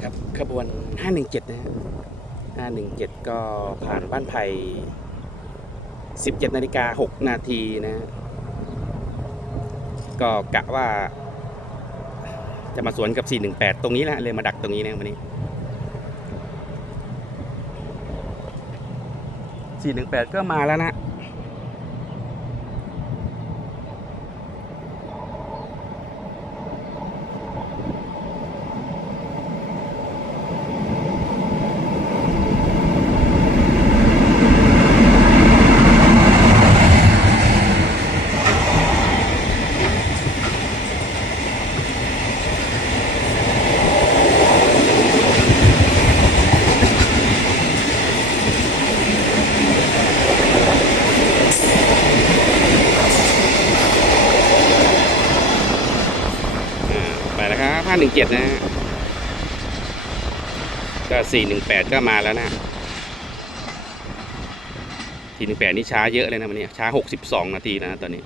นะครับขบวน 517 นะฮะ517 ก็ผ่านบ้านไผ่ 17 นาฬิกา 6 นาทีนะฮะก็กะว่า จะมาสวนกับ 418 ตรงนี้แหละเลยมาดักตรงนี้นะวันนี้ 418 ก็มาแล้วนะ อ่าไปแล้วครับห้าหนึ่งเจ็ดนะฮะก็สี่หนึ่งแปดก็มาแล้วนะสี่หนึ่งแปดนี่ช้าเยอะเลยนะวันนี้ช้าหกสิบสองนาทีนะตอนนี้